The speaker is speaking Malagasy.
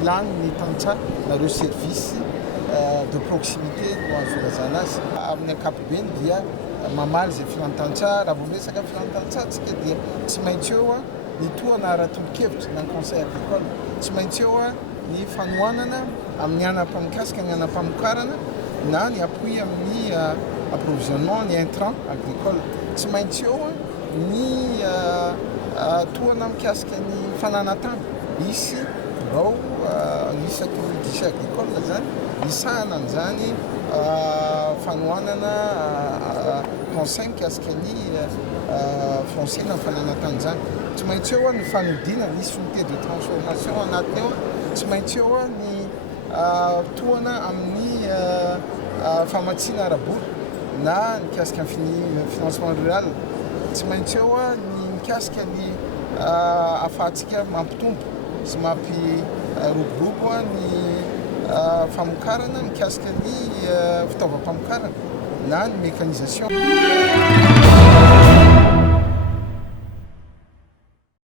filany ny tantsaha nareo service de proximité no azo lazana azy. Amin'ny ankapobeny dia mamaly zay filantantsaha. Raha vao resaka filantantsaha tsika dia tsy maintsy eo ny toana ara-tolo-kevitra na conseil agricole, tsy maintsy eo ny fanohanana amin'ny anam-pamokasika ny anam-pamokarana na ny appui amin'ny approvisionnement ny intrant agricole, tsy maintsy eo ny toana mikasika ny fananatany misy rao isaky ny guichet agricole zany isahana an'izany fanohanana conseil mikasika ny foncier na fananatany zany. Tsy maintsy eo ny fanodina misy unité de transformation anatiny eo, tsy maintsy eo ny toana amin'ny famatsiana araboly na mikasika ny financement rural, tsy maintsy eo ny mikasika ny ahafahantsika mampitombo sy mampiroborobo ny famokarana mikasika ny fitaovam-pamokarana na ny mécanisation.